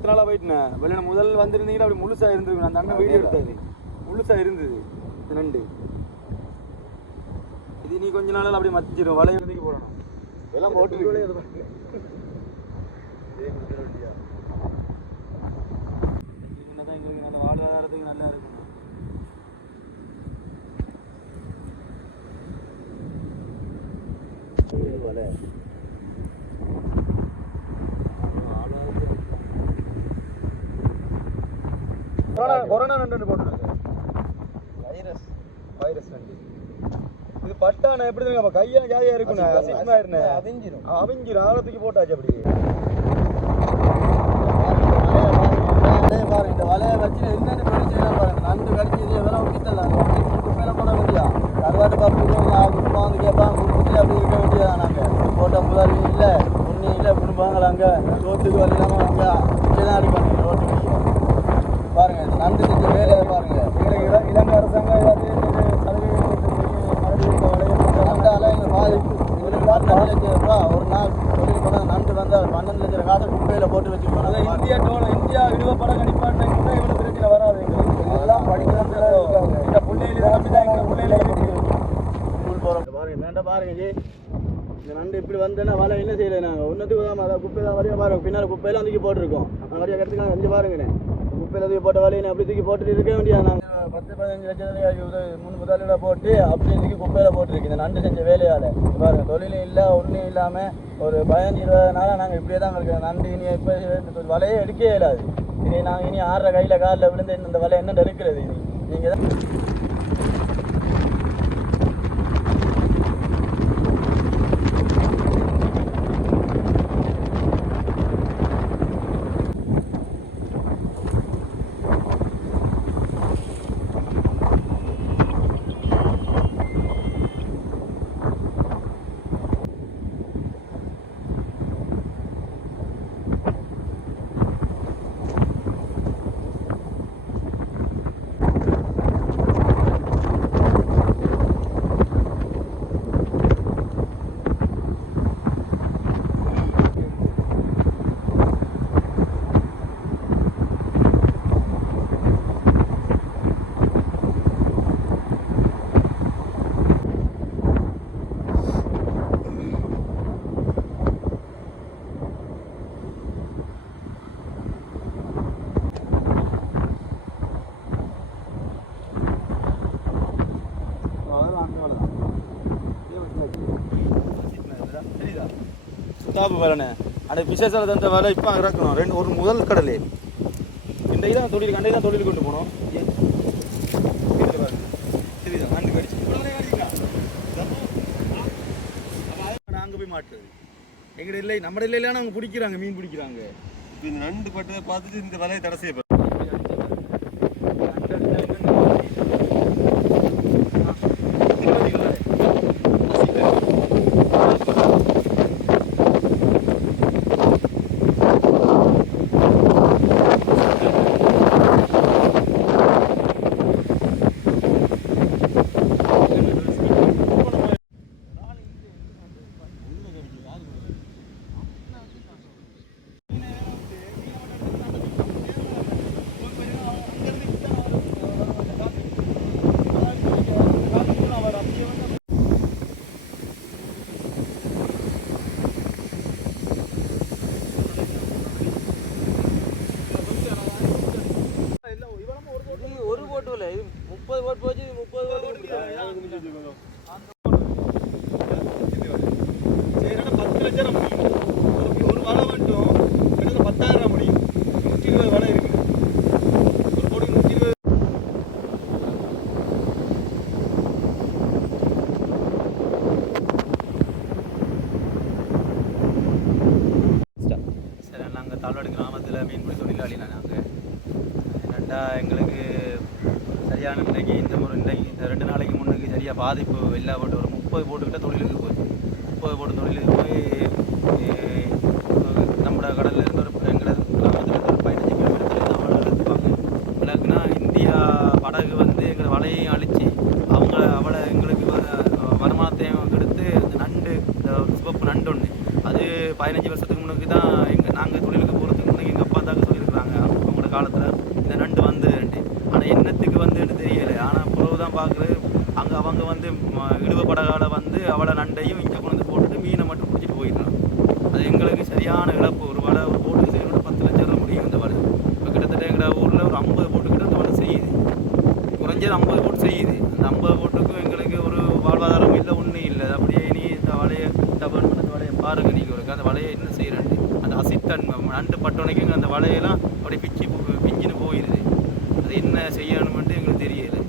பத்து நாளா போயிட்டேன். வெளியில முதல் வந்திருந்தீங்கன்னா அப்படி முழுசா இருந்திருக்கும். அந்த அண்ணன் வீடியோ எடுத்தாரு முழுசா இருந்தது. நண்டு இது நீ கொஞ்ச நாள் அப்படியே மத்திச்சிடும் வலை இருந்துக்கு போடணும். எல்லாம் போட்டு என்னதான் எங்களுக்கு நல்ல வாழ்வாதாரத்துக்கு நல்லா இருக்கும் கொரோனா கொரோனா நண்டு போட்டுருங்க வைரஸ் வைரஸ் நண்டு இது பட்டான எப்படி தெரியுங்க கையா ஜாதியா இருக்கும் சிக்மா இருந்தேன் அவிஞ்சிரும் அவிஞ்சிரும் ஆழத்துக்கு போட்டாச்சு அப்படி பாருங்க இந்த வலையை வச்சு என்னென்ன பாருங்க நண்டு கடிச்சு இது எவ்வளோ வித்தலாம் குப்பையில போட வேண்டியா கருவாட்டு பாப்பு குடும்பம் வந்து கேட்பாங்க குடும்பத்தில் அப்படி இருக்க வேண்டியதா நாங்கள் போட்ட முதல் இல்லை ஒன்றும் இல்லை குடும்பங்கள் அங்கே ரோட்டுக்கு வழி இல்லாமல் அங்கே தான் ரோட்டுக்கு பாருங்க செஞ்ச வேலையை பாருங்க. இல- இலங்கை அரசாங்கம் பாதிப்பு. ரூபாய் ஒரு நாள் தொழில் பண்ண நண்டு வந்தால் பன்னெண்டு லட்சம் காசை குப்பையில் போட்டு வச்சு அதான் இந்தியா டோல இந்தியா விடுவப்பட கணிப்பாட்டை கூட இவ்வளவு பிரச்சனை வராது எல்லாம் படிக்கிறாங்க இந்த பிள்ளைகளை நம்பிதான் எங்க பிள்ளைகளை இருக்கு. ஸ்கூல் போகிறோம் பாருங்க வேண்டாம் பாருங்க ஜி. இந்த நண்டு இப்படி வந்தேன்னா வலை என்ன செய்யலை நாங்கள் ஒன்றத்துக்கு தான் குப்பை தான் வரையா பாருங்க பின்னால் குப்பையெல்லாம் தூக்கி போட்டிருக்கோம். நாங்கள் வரையா கற்றுக்கலாம் செஞ்சு பாருங்கண்ணே. குப்பையில் தூக்கி போட்ட வேலையை அப்படி தூக்கி போட்டுட்டு இருக்க வேண்டியது நாங்கள் பத்து பதினஞ்சு லட்சத்துல மூணு முதலீட போட்டு அப்படி தூக்கி குப்பையில் போட்டுருக்கு. இந்த நண்டு செஞ்ச வேலையால். பாருங்கள் தொழிலும் இல்லை ஒன்றும் இல்லாமல் ஒரு பதினஞ்சு இருபது நாளாக நாங்கள் இப்படியே தான் இருக்கோம் நண்டு இனி இப்போ வலையே எடுக்கவே இல்லாது. இனி நாங்கள் இனி ஆடுற கையில் காலில் விழுந்து இந்த வலை என்ன எடுக்கிறது இனி. நீங்கள் தான் சாப்பு வரண்ணே அந்த விசேஷம் தந்த வேலை இப்போ இறக்கணும். ரெண்டு ஒரு முதல் கடலே. இந்த தான் தொழில் கண்டை தான் தொழில் கொண்டு போனோம் ஏன்? இதுல பாருங்க. தெரியுதா? போய் மாட்டுறது. எங்கட இல்லை நம்ம இல்லைன்னா அவங்க பிடிக்கிறாங்க மீன் பிடிக்கிறாங்க. இந்த நண்டு பட்டதை பார்த்துட்டு இந்த வலையை தடை செய்யப்படுது இது ஒரு போட்டு இல்லை இது முப்பது ஓட்டு போச்சு முப்பது ஓட்டு பத்து லட்சம் ஒரு- வலை மட்டும் கிட்டத்தட்ட பத்தாயிரம் முடியும் நூற்றி இருபது வலை இருக்கு ஒரு கோடி நூற்றி இருபது நாங்கள் தாழ்வாடு கிராமத்தில் மீன்பிடி தொழிலாளி நாங்கள் ரெண்டா எங்களுக்கு சரியான இன்னைக்கு இந்த ஒரு இன்னைக்கு இந்த ரெண்டு நாளைக்கு முன்னுக்கு சரியாக பாதிப்பு இல்லை போட்டு ஒரு முப்பது போட்டுக்கிட்ட தொழிலுக்கு போச்சு. முப்பது போட்டு தொழிலுக்கு போய் eh, நம்மளோட கடல்ல இருந்து ஒரு எங்களோட ஒரு பதினஞ்சு கிலோமீட்டர் தான் அவளை எடுத்துப்பாங்க விளக்குனா இந்தியா படகு வந்து எங்களை வலையையும் அழித்து அவங்க அவளை எங்களுக்கு வர வருமானத்தையும் எடுத்து அந்த நண்டு இந்த சிவப்பு நண்டு ஒன்று அது பதினஞ்சு வருஷத்துக்கு முன்னுக்கு தான் பார்க்குறது அங்கே அவங்க வந்து இடுவ படகால வந்து அவளை நண்டையும் இங்கே கொண்டு போட்டு மீனை மட்டும் பிடிச்சிட்டு போயிடுறான். அது எங்களுக்கு சரியான இழப்பு. ஒரு வலை ஒரு போட்டுக்கு செய்யணும் பத்து லட்சம் ரூபா முடியும் இந்த வலை. இப்போ கிட்டத்தட்ட எங்கள் ஊரில் ஒரு ஐம்பது போட்டுக்கிட்ட அந்த வலை செய்யுது. குறைஞ்சது ஐம்பது போட்டு செய்யுது. அந்த ஐம்பது போட்டுக்கும் எங்களுக்கு ஒரு வாழ்வாதாரம் இல்லை ஒன்றும் இல்லை. அப்படியே நீ இந்த வலையை டபுள் பண்ண வலையை பாருங்க நீங்கள் ஒரு அந்த வலையை என்ன செய்கிறேன் அந்த அசித்தன்மை நண்டு பட்டோனைக்கு அந்த வலையெல்லாம் அப்படியே பிச்சு பிஞ்சின்னு போயிடுது அது என்ன செய்யணுமென்ட்டு எங்களுக்கு தெரியலை.